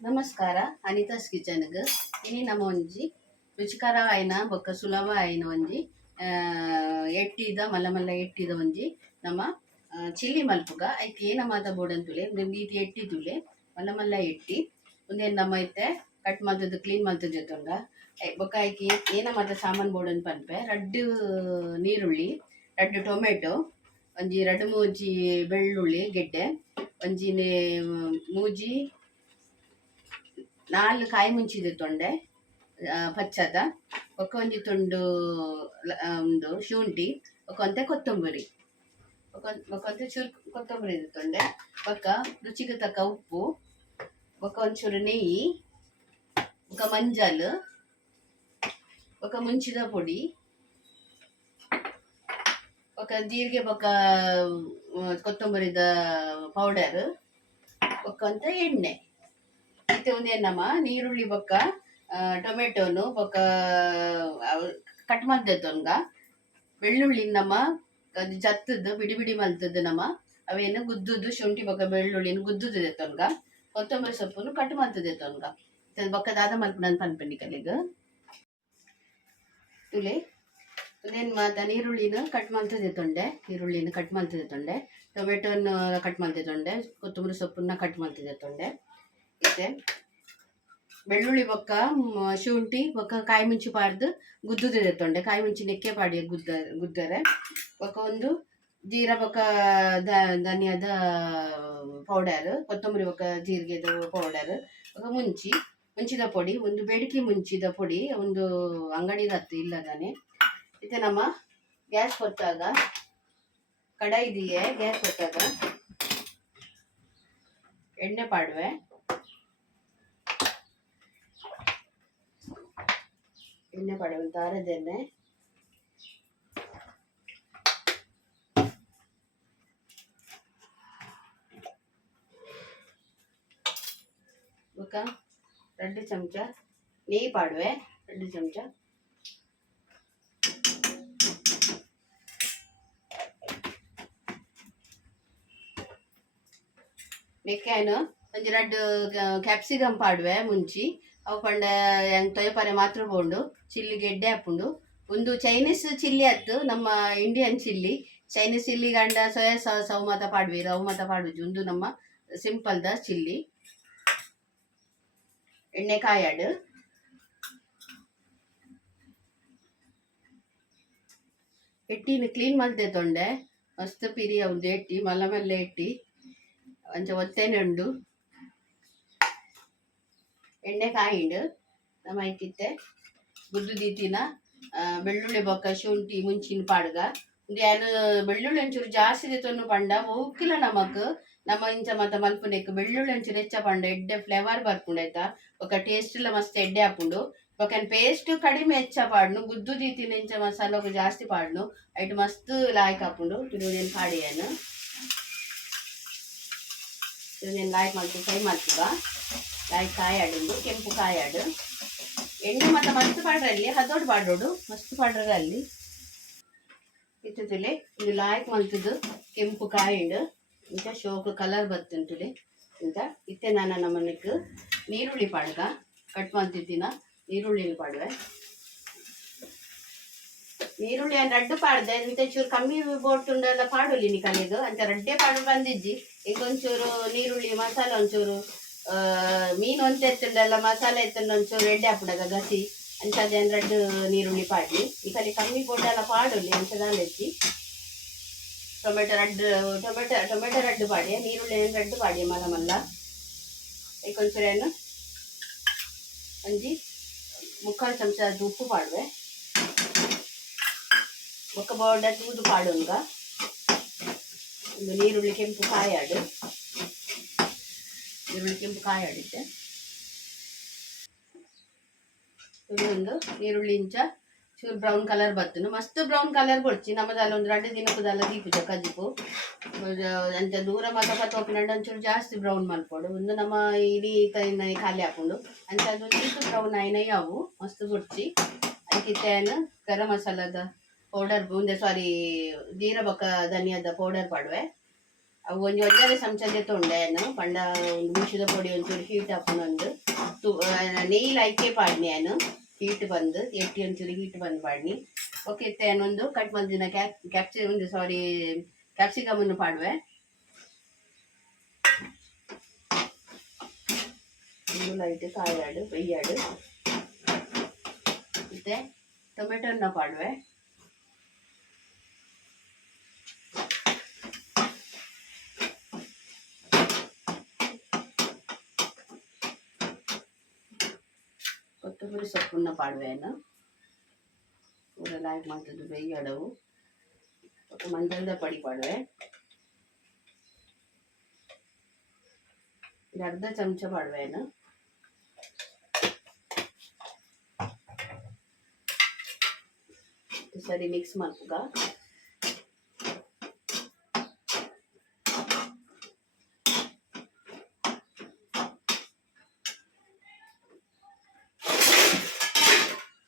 ನಮಸ್ಕಾರ ಅನಿತಾಸ್ ಕಿಚನ್ಗ್ ಇನಿ ನಮ್ಮ ಒಂಜಿ ರುಚಿಕರವಾಯಿನ ಬೊಕ್ಕ ಸುಲಭವಾಯಿನ ಒಂಜಿ ಎಟ್ಟಿದ ಮಲ್ಲ ಮಲ್ಲ ಎಟ್ಟಿದ ಒಂಜಿ ನಮ್ಮ ಚಿಲ್ಲಿ ಮಲ್ಪುಗ ಐಕೆ ಏನ ಮಾತ ಬೋಡಂತುಲೆ ನೀತಿ ಎಟ್ಟಿ ತುಲೆ ಮಲ್ಲ ಮಲ್ಲ ಎಟ್ಟಿ ಒಂದೇನು ನಮ್ಮ ಐತೆ ಕಟ್ ಮಲ್ತದ್ದು ಕ್ಲೀನ್ ಮಲ್ತದ್ದು ಜೊತ್ತೊಂಗ ಬೊಕ್ಕ ಐಕೆ ಏನ ಮಾತ ಸಾಮಾನು ಬೋಡನ್ ಪನ್ಪೆ ರಡ್ಡು ನೀರುಳ್ಳಿ ರಡ್ಡು ಟೊಮೆಟೊ ಒಂಜಿ ರಡ್ಡು ಮೂಜಿ ಬೆಳ್ಳುಳ್ಳಿ ಗೆಡ್ಡೆ ಒಂಜಿ ಮೂಜಿ ನಾಲ್ ಕಾಯಿ ಮುಂಚಿದ ತೊಂಡೆ ಪಚ್ಚದ ಒಕ್ಕ ಒಂಜಿ ತುಂಡು ಒಂದು ಶುಂಠಿ ಒಕ್ಕೊಂತೆ ಕೊತ್ತಂಬರಿ ಒಕ್ಕೊಂತೆ ಚೂರು ಕೊತ್ತಂಬರಿ ತೊಂಡೆ ಒಕ್ಕ ರುಚಿಗೆ ತಕ್ಕ ಉಪ್ಪು ಒಕ್ಕ ಒಂಚೂರು ನೆಯ್ಯಿ ಒಕ್ಕ ಮಂಜಲ್ ಒಕ್ಕ ಮುಂಚಿದ ಪೊಡಿ ಒಕ್ಕ ಜೀರಿಗೆ ಬೊಕ್ಕ ಕೊತ್ತಂಬರಿದ ಪೌಡರ್ ಒಕ್ಕಂತ ಎಣ್ಣೆ ಮತ್ತೆ ಒಂದೇನಮ್ಮ ನೀರುಳ್ಳಿ ಬೊಕ್ಕ ಟೊಮೆಟೊನು ಬೊಕ್ಕ ಕಟ್ ಮಾಡ್ದೊಂಗ ಬೆಳ್ಳುಳ್ಳಿ ನಮ್ಮ ಜತ್ತದ್ದು ಬಿಡಿ ಬಿಡಿ ಮಲ್ತದ್ದು ನಮ್ಮ ಅವೇನು ಗುದ್ದುದು ಶುಂಠಿ ಬೊಕ್ಕ ಬೆಳ್ಳುಳ್ಳಿನ ಗುದ್ದುದು ಎತ್ತೊನ್ಗ ಕೊತ್ತಂಬರಿ ಸೊಪ್ಪುನು ಕಟ್ ಮಾಡ್ತದೆ ಎತ್ತೊನ್ಗ ಬೊಕ್ಕ ದಾದ ಮಲ್ಪ ನಾನು ಪನ್ಪಂಡಿ ಕಲಿಗ ತುಲೆ ಅದೇನು ಮಾತ ನೀರುಳ್ಳಿನ ಕಟ್ ಮಾಡ್ತದೆ ತೊಂಡೆ ಈರುಳ್ಳಿನ ಕಟ್ ಮಾಡ್ತದೆ ತೊಂಡೆ ಟೊಮೆಟೊನ ಕಟ್ ಮಾಡ್ತದೆ ತೊಂಡೆ ಕೊತ್ತಂಬರಿ ಸೊಪ್ಪನ್ನ ಕಟ್ ಮಾಡ್ತದೆ ತೊಂಡೆ ಮತ್ತೆ ಬೆಳ್ಳುಳ್ಳಿ ಬೊಕ್ಕ ಶುಂಠಿ ಬೊಕ್ಕ ಕಾಯಿ ಮುಂಚಿ ಪಾಡ್ದು ಗುದ್ದುದಿದೆ ತೊಂಡೆ ಕಾಯಿ ಮುಂಚಿ ನೆಕ್ಕೆ ಪಾಡಿ ಗುದ್ದರೆ ಬೊಕ್ಕ ಒಂದು ಜೀರ ಬೊಕ್ಕ ಧನಿಯಾದ ಪೌಡರ್ ಕೊತ್ತಂಬರಿ ಬೊಕ್ಕ ಜೀರಿಗೆದ ಪೌಡರ್ ಬೊಕ್ಕ ಮುಂಚಿದ ಪೊಡಿ ಒಂದು ಬೆಡಕಿ ಮುಂಚಿದ ಪೊಡಿ ಒಂದು ಅಂಗಡಿದ ಹತ್ತು ಇಲ್ಲದಾನೆ ಮತ್ತೆ ನಮ್ಮ ಗ್ಯಾಸ್ ಕೊಟ್ಟಾಗ ಕಡಾಯಿದಿಯೇ ಗ್ಯಾಸ್ ಕೊಟ್ಟಾಗ ಎಣ್ಣೆ ಪಾಡುವೆ ಎಣ್ಣೆ ಪಾಡುವೆ ತಾರದ ಎಣ್ಣೆ ಬೊಕ್ಕ 2 ಚಮಚ ನೆಯ್ಯಿ ಪಾಡುವೆ 2 ಚಮಚ ನೆಕ್ಕಾಯನು ಒಂಜಿ 2 ಕ್ಯಾಪ್ಸಿಕಮ್ ಪಾಡುವೆ ಮುಂಚಿ ಅವು ಪಂಡ ಹೆಂಗೆ ತೊಯಪರೆ ಮಾತ್ರ ಬೋಂಡು ಚಿಲ್ಲಿ ಗೆಡ್ಡೆ ಹಾಪುಂಡು ಒಂದು ಚೈನೀಸ್ ಚಿಲ್ಲಿ ಹತ್ತು ನಮ್ಮ ಇಂಡಿಯನ್ ಚಿಲ್ಲಿ ಚೈನೀಸ್ ಚಿಲ್ಲಿ ಗಂಡ ಸೋಯಾ ಸಾಸ್ ಅವು ಮಾತ ಪಾಡುವೆ ಅವು ಮಾತ ಪಾಡುಜಿ ಒಂದು ನಮ್ಮ ಸಿಂಪಲ್ದ ಚಿಲ್ಲಿ ಎಣ್ಣೆ ಕಾಯಾಡು ಎಟ್ಟಿನ ಕ್ಲೀನ್ ಮಾಡ್ದೆ ತೊಂಡೆ ಮಸ್ತ್ ಪಿರಿ ಅವ್ದು ಎಟ್ಟಿ ಮಲ್ಲ ಮಲ್ಲ ಎಟ್ಟಿ ಅಂಚ ಒತ್ತೇನೆ ಉಂಡು ಎಣ್ಣೆ ಕಾಯಿಂಡು ನಮ್ಮ ಐತಿತ್ತೆ ಗುದ್ದು ದೀತಿನ ಬೆಳ್ಳುಳ್ಳಿ ಬೊಕ್ಕ ಶುಂಠಿ ಮುಂಚಿನ ಪಾಡ್ಗ ಒಂದು ಏನು ಬೆಳ್ಳುಳ್ಳಿ ಒಂಚೂರು ಜಾಸ್ತಿ ದಿತ್ತೊಂದು ಪಂಡ ಹೋಗಿಲ್ಲ ನಮಕ್ ನಮ್ಮ ಇಂಚ ಮತ್ತ ಮಲ್ಪುನೆಕ್ ಬೆಳ್ಳುಳ್ಳಿ ಒಂಚೂರು ಹೆಚ್ಚ ಪಂಡ ಎಡ್ಡೆ ಫ್ಲೇವರ್ ಬರ್ಪುಂಡು ಆಯ್ತಾ ఒక ಟೇಸ್ಟ್ ಎಲ್ಲ ಮಸ್ತ್ ಎಡ್ಡೆ ಹಾಪುಂಡು ఒక ಪೇಸ್ಟ್ ಕಡಿಮೆ ಹೆಚ್ಚ ಪಾಡ್ನು ಗುದ್ದು ದೀತಿನ ಇಂಚ ಮಸಾಲ ఒక ಜಾಸ್ತಿ ಪಾಡ್ನು ಐಟ್ ಮಸ್ತ್ ಲಾಯ್ಕ್ ಹಾಪುಂಡು ತಿರುವುದೇನು ಕಾಡಿಯನು ತಿರುವುದೇನು ಲಾಯ್ಕ್ ಮಾಡ್ತು ಫ್ರೈ ಮಾಡ್ತೀವ ಲಾಯ್ಕ್ ಕಾಯಾಡು ಕೆಂಪು ಕಾಯಾಡು ಎಣ್ಣೆ ಮತ್ತೆ ಮಸ್ತ್ ಪಾಡ್ರಲ್ಲಿ ಹದೋಡು ಪಾಡೋಡು ಮಸ್ತ್ ಪಾಡ್ರಲ್ಲಿ ಇತ್ತುಲೆ ಇದು ಲಾಯ್ಕ್ ಮಲ್ತದ್ದು ಕೆಂಪು ಕಾಯಿಂಡು ಇಂಥ ಶೋಕ್ ಕಲರ್ ಬರ್ತುಂಟುಲೆ ಇಂಥ ಇತ್ತೆ ನಾನು ನಮ್ಮನೆಕ್ ನೀರುಳ್ಳಿ ಪಾಡ್ಗ ಕಟ್ ಮಾಡ್ತಿದ್ದೀನ ನೀರುಳ್ಳಿ ಪಾಡುವೆ ನೀರುಳ್ಳಿ ರಡ್ಡು ಪಾಡ್ದೆ ಇಂಥ ಚೂರು ಕಮ್ಮಿ ಬೋಟುಂಡೆಲ್ಲ ಪಾಡುಲಿ ನೀ ಕಲಿದು ಅಂತ ರಡ್ಡೆ ಪಾಡು ಬಂದಿಜ್ಜಿ ಈಗ ಒಂಚೂರು ನೀರುಳ್ಳಿ ಮಸಾಲ ಒಂಚೂರು ಮೀನು ಒಂತ ಎತ್ತುಂಡೆಲ್ಲ ಮಸಾಲೆ ಎತ್ತುಂಡು ಒಂಚೂರು ಎಡ್ಡೆ ಹಾಪುಡಾಗ ಗಸಿ ಅಂಥದ್ದೇನು ರಡ್ಡು ನೀರುಳ್ಳಿ ಪಾಡ್ಲಿ ಈ ಕಲಿ ಕಮ್ಮಿ ಬೋಟೆಲ್ಲ ಪಾಡುಲಿ ಅಂಥದ್ದಾಲೆಚ್ಚಿ ಟೊಮೆಟೊ ರಡ್ಡು ಪಾಡಿ ನೀರುಳ್ಳಿ ಏನು ರಡ್ಡು ಪಾಡಿ ಮಲ್ಲ ಮಲ್ಲ ಈಗ ಒಂಚೂರು ಏನು ಒಂಜಿ 3/4 ಚಮಚ ಉಪ್ಪು ಪಾಡುವೆ ಒಕ್ಕ ಬೋಡ ತೂದು ಪಾಡುಂಗ ಒಂದು ನೀರುಳ್ಳಿ ಕೆಂಪು ಕಾಯಾಡು ಈರುಳ್ಳಿ ಕೆಂಪು ಕಾಯಾಡಿದ್ದೆ ಒಂದು ನೀರುಳ್ಳಿ ಇಂಚ ಚೂರು ಬ್ರೌನ್ ಕಲರ್ ಬರ್ತನು ಮಸ್ತ್ ಬ್ರೌನ್ ಕಲರ್ ಕೊಡ್ಚಿ ನಮ್ಮದಲ್ಲ ಒಂದು 2 ದಿನಕ್ಕದಲ್ಲ ದೀಪುಜ ಕಜಿಪು ಅಂಚ ದೂರ ಮತ ತೋಪಿನಂಡು ಒಂಚೂರು ಜಾಸ್ತಿ ಬ್ರೌನ್ ಮಲ್ಪೋಡು ಒಂದು ನಮ್ಮ ಇಡೀ ಕೈನ ಖಾಲಿ ಹಾಕೊಂಡು ಅಂಚ ಅದು ನೀರು ಬ್ರೌನ್ ಆಯ್ನೈ ಅವು ಮಸ್ತ್ ಕೊಡ್ಚಿ ಅದಕ್ಕಿತ್ತೇನು ಗರಂ ಮಸಾಲದ ಪೌಡರ್ ಮುಂದೆ ಸಾರಿ ಜೀರ ಬೊಕ್ಕ ಧನಿಯಾದ ಪೌಡರ್ ಪಾಡುವೆ ಅವು ಒಂದೆರಡು ಚಮಚ ತೊಂಡೆ ನಾನು ಪಂಡ ಒಂದು ಮುಷಿದ ಪೊಡಿ ಒಂಚೂರು ಹೀಟ್ ಹಾಕೊಂಡೊಂದು ನೆಯ್ಲ್ ಐಕೆ ಪಾಡ್ನಿ ನಾನು ಹೀಟ್ ಬಂದು ಎಟ್ಟಿ ಒಂಚೂರು ಹೀಟ್ ಬಂದು ಪಾಡ್ನಿ ಓಕೆ ತೇನೊಂದು ಕಟ್ ಮಲ್ದಿನ ಕ್ಯಾಪ್ಸಿಕಮ್ ಅನ್ನು ಪಾಡುವೆ ಲೈಟ್ ಕಾಯಾಡು ಬೆಯ್ಯಾಡು ಮತ್ತೆ ಟೊಮೆಟೊನ್ನ ಪಾಡುವೆ ಕೊತ್ತಂಬರಿ ಸೊಪ್ಪನ್ನ ಪಾಡುವೆನು ಪೂರ ಲಾಯ್ಕ್ ಮಾಡ್ತದ್ದು ಬೆಯ್ಯಾಡವು ಮಂಜಳದ ಪಡಿ ಪಾಡುವೆ ಅರ್ಧ ಚಮಚ ಪಾಡುವೆನು ಸರಿ ಮಿಕ್ಸ್ ಮಾಡ್ಕುಗ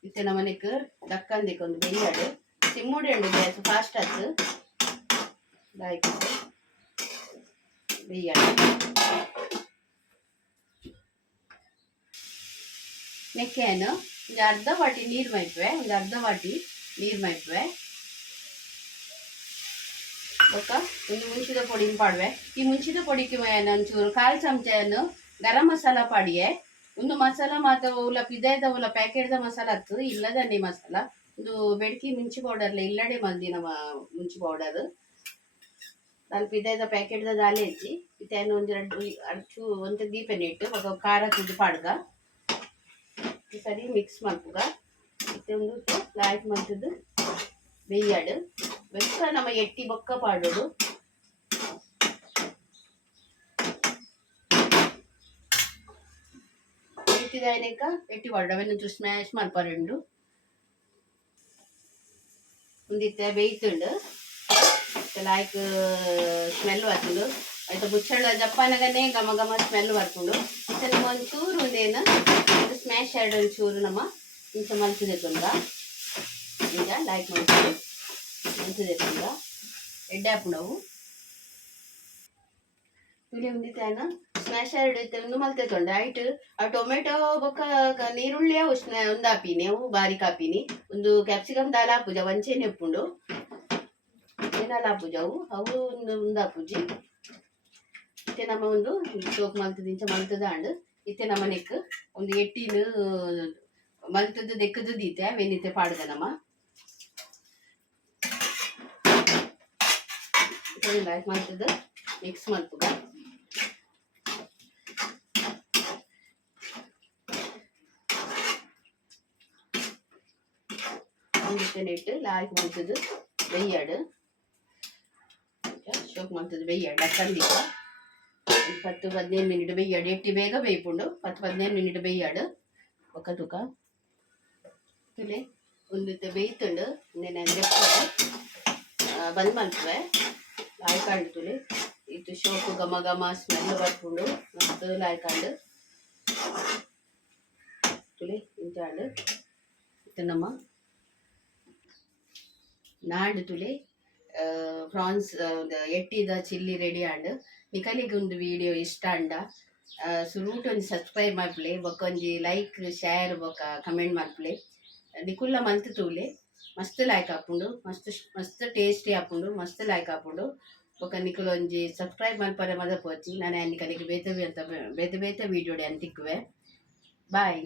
ಇತ್ತೆ ನಮ್ಮನೆಕ್ ದಕ್ಕಂದಿಕ್ಕೆ ಒಂದು ಬೆಯ್ಯಾಡು ಸಿಮ್ಮುಡಿ ಉಂಡು ಗ್ಯಾಸ್ ಫಾಸ್ಟ್ ಆಯ್ತು ಲಾಯ್ಕ್ ಬೆಯ್ಯಾಡು ನೆಕ್ಕೆಯನ್ನು ಒಂದು ಅರ್ಧ ವಾಟಿ ನೀರು ಮೈಪುವೆ ನೀರು ಮೈಪುವೆ ಬೊಕ್ಕ ಒಂದು ಮುಂಚಿದ ಪೊಡಿನ ಪಾಡುವೆ ಈ ಮುಂಚಿದ ಪೊಡಿಗೆ ಒಂಚೂರು ಕಾಲು ಚಮಚವನ್ನು ಗರಂ ಮಸಾಲ ಪಾಡಿಯೆ ಒಂದು ಮಸಾಲ ಮಾತ ಉಲ ಪಿದಾಯ್ದ ಉಲ ಪ್ಯಾಕೆಟ್ದ ಮಸಾಲ ಹತ್ತು ಇಲ್ಲದನ್ನೇ ಮಸಾಲ ಒಂದು ಬೆಡ್ಕಿ ಮುಂಚಿ ಪೌಡರ್ಲ ಇಲ್ಲಡೆ ಮಲ್ದಿನ ಮುಂಚಿ ಪೌಡರ್ ನಾನು ಪಿದಾಯ್ದ ಪ್ಯಾಕೆಟ್ದ ದಾಲೆ ಹೆಚ್ಚಿ ಇತ್ತೇನು ಒಂದು ಅರ್ಚು ಒಂದು ದೀಪೆನೆ ಇಟ್ಟು ఒక ಖಾರ ತುದ್ದು ಪಾಡ್ಗ ಸರಿ ಮಿಕ್ಸ್ ಮಾಡ್ಕುಗ ಮತ್ತೆ ಒಂದು ಲಾಯ್ಕ್ ಮಾಡ್ತದ್ದು ಬೆಯ್ಯಾಡು ಬೆಕ್ಕ ನಮ್ಮ ಎಟ್ಟಿ ಬೊಕ್ಕ ಪಾಡೋಡು ಎಟ್ಟಿದಾಯನೇಕ ಎಟ್ಟಿ ಪಾಡೋಡು ಅವನೊಂಚೂರು ಸ್ಮ್ಯಾಶ್ ಮಾಡ್ಪಾರೆಂಡು ಒಂದಿತ್ತೆ ಬೇಯ್ತುಂಡು ಲಾಯ್ಕ್ ಸ್ಮೆಲ್ ಬರ್ತುಂಡು ಆಯ್ತು ಮುಚ್ಚಳ ಜಪ್ಪಾನಗನೇ ಘಮ ಘಮ ಸ್ಮೆಲ್ ಬರ್ಕೊಂಡು ಮತ್ತೆ ನಮ್ಮ ಒಂಚೂರು ಒಂದೇನು ಒಂದು ಸ್ಮ್ಯಾಶ್ ಎರಡು ಒಂಚೂರು ನಮ್ಮ ಇಂಚ ಮಲ್ತಿದೆ ತುಂಗ ಈಗ ಲಾಯ್ಕ್ ಮಾಡ್ತೀವಿ ಮಲ್ತಿದೆ ತುಂಗ ಎಡ್ಡೆ ಹಾಕೊಂಡವು ತುಳಿ ಒಂದಿತ್ತೇನ ಸ್ಮ್ಯಾಶ್ ಎರಡು ಇತ್ತೆ ಒಂದು ಮಲ್ತೆ ತೊಂಡೆ ಆಯ್ತು ಆ ಟೊಮೆಟೊ ಬೊಕ್ಕ ನೀರುಳ್ಳಿ ಅವು ಒಂದು ಹಾಪಿನಿ ಅವು ಬಾರಿಕ್ ಹಾಪಿನಿ ಒಂದು ಕ್ಯಾಪ್ಸಿಕಮ್ ದಾಲ ಹಾಪುಜ ಒಂಚೆನೆ ಉಪ್ಪುಂಡು ಏನಾಲ ಹಾಪುಜ ಅವು ಒಂದು ಹಾಪುಜಿ ಇತ್ತೆ ನಮ್ಮ ಒಂದು ಸೋಪ್ ಮಲ್ತದ ಇಂಚ ಮಲ್ತದ ಅಂಡ್ ಇತ್ತೆ ನಮ್ಮ ನೆಕ್ ಒಂದು ಎಟ್ಟಿನ ಮಲ್ತದ ದೆಕ್ಕದ ದೀತೆ ವೆನಿತೆ ಪಾಡ್ದ ನಮ್ಮ ಮಲ್ತದ ಮಿಕ್ಸ್ ಮಲ್ಪುಗ ಒಂದಿತ್ತೆ ನೆಟ್ಟು ಲಾಯ್ಕ್ ಮಲ್ತದ ಬೆಯ್ಯಾಡು ಸೋಪ್ ಮಲ್ತದ ಬೆಯ್ಯಾಡು ಅಕ್ಕಂದಿಗ 10-15 ಮಿನಿಟ್ ಬೆಯ್ಯಾಡು ಎಟ್ಟಿ ಬೇಗ ಬೇಯ್ಪುಂಡು 10-15 ಮಿನಿಟ್ ಬೆಯ್ಯಾಡು ಒಕ್ಕ ತುಕ ತುಲೆ ಒಂದು ಬೇಯ್ತುಂಡು ನೆನೆ ಬಂದ್ ಮಲ್ಪುವೆ ಲಾಯ್ಕಾಂಡು ತುಲೆ ಇದು ಶೋಕು ಘಮ ಘಮ ಸ್ಮೆಲ್ ಬರ್ಪುಂಡು ಮಸ್ತ್ ಲಾಯ್ಕಾಂಡು ತುಲೆ ಇಂಚಾಂಡು ಇದು ನಮ್ಮ ನಾಡು ತುಲೆ ಪ್ರಾನ್ಸ್ ಎಟ್ಟಿದ ಚಿಲ್ಲಿ ರೆಡಿ ಆಂಡ್ ನಿಕಲಿಗೆ ಒಂದು ವಿಡಿಯೋ ಇಷ್ಟ ಅಂಡ ಸುರೂಟ್ ಒಂದು ಸಬ್ಸ್ಕ್ರೈಬ್ ಮಾಡ್ಪ್ಲೆ ಬೊಕ್ಕ ಒಂಜಿ ಲೈಕ್ ಶೇರ್ ಬೊಕ್ಕ ಕಮೆಂಟ್ ಮಾಡ್ಪ್ಲೆ ನಿಕುಲ್ಲ ಮಲ್ತ್ ತೂಲೆ ಮಸ್ತ್ ಲಾಯ್ಕ್ ಹಾಪುಂಡು ಮಸ್ತ್ ಟೇಸ್ಟಿ ಹಾಪುಂಡು ಮಸ್ತ್ ಲಾಯ್ಕ್ ಹಾಪುಂಡು ಬೊಕ್ಕ ನಿಕುಲ ಒಂಜಿ ಸಬ್ಸ್ಕ್ರೈಬ್ ಮಲ್ಪರೆ ಮದ ಪೋಚಿ ನಾನು ನಿಕಲಿಗೆ ಬೇತೆ ಬೇತೆ ವಿಡಿಯೋಡೆ ಅಂತಿಕ್ಕುವೆ ಬಾಯ್.